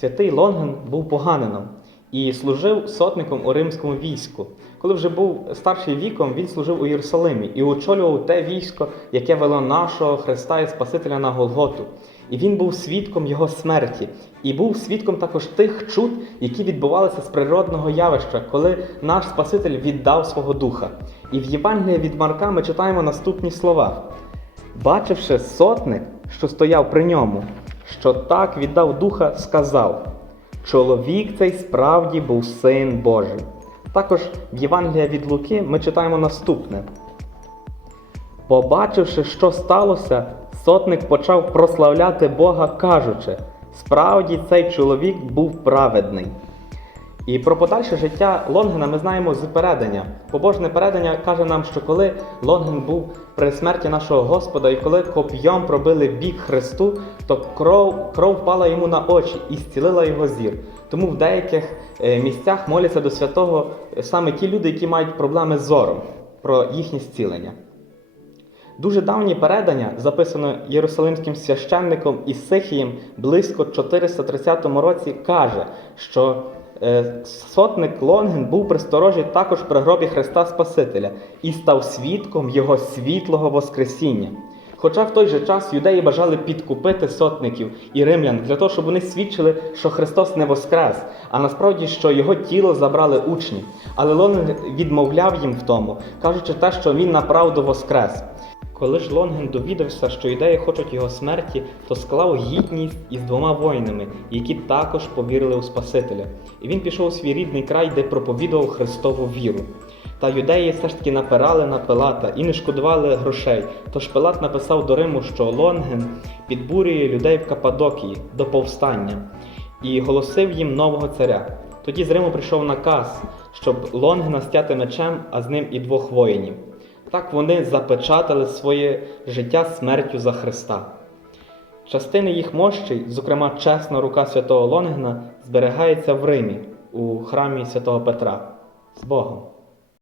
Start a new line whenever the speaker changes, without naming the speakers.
Святий Лонген був поганином і служив сотником у римському війську. Коли вже був старший віком, він служив у Єрусалимі і очолював те військо, яке вело нашого Христа і Спасителя на Голготу. І він був свідком його смерті, і був свідком також тих чуд, які відбувалися з природного явища, коли наш Спаситель віддав свого духа. І в Євангелії від Марка ми читаємо наступні слова. Бачивши сотник, що стояв при ньому, що так віддав духа, сказав: Чоловік цей справді був син Божий. Також в Євангелія від Луки ми читаємо наступне. Побачивши, що сталося, сотник почав прославляти Бога, кажучи: справді цей чоловік був праведний. І про подальше життя Лонгена ми знаємо з передання. Побожне передання каже нам, що коли Лонген був при смерті нашого Господа, і коли коп'йом пробили бік Христу, то кров, кров впала йому на очі і зцілила його зір. Тому в деяких е, місцях моляться до святого е, саме ті люди, які мають проблеми з зором, про їхнє зцілення. Дуже давнє передання, записане єрусалимським священником Ісихієм близько 430 році, каже, що сотник Лонген був при сторожі також при гробі Христа Спасителя і став свідком Його світлого Воскресіння. Хоча в той же час юдеї бажали підкупити сотників і римлян для того, щоб вони свідчили, що Христос не воскрес, а насправді, що його тіло забрали учні. Але Лонген відмовляв їм в тому, кажучи те, що він направду воскрес. Коли ж Лонген довідався, що юдеї хочуть його смерті, то склав гідність із двома воїнами, які також повірили у Спасителя. І він пішов у свій рідний край, де проповідував Христову віру. Та юдеї все ж таки напирали на Пилата і не шкодували грошей. Тож Пилат написав до Риму, що Лонген підбурює людей в Каппадокії до повстання і голосив їм нового царя. Тоді з Риму прийшов наказ, щоб Лонгена стяти мечем, а з ним і двох воїнів. Так вони запечатали своє життя смертю за Христа. Частини їх мощей, зокрема чесна рука святого Лонгена, зберігається в Римі у храмі святого Петра. З Богом!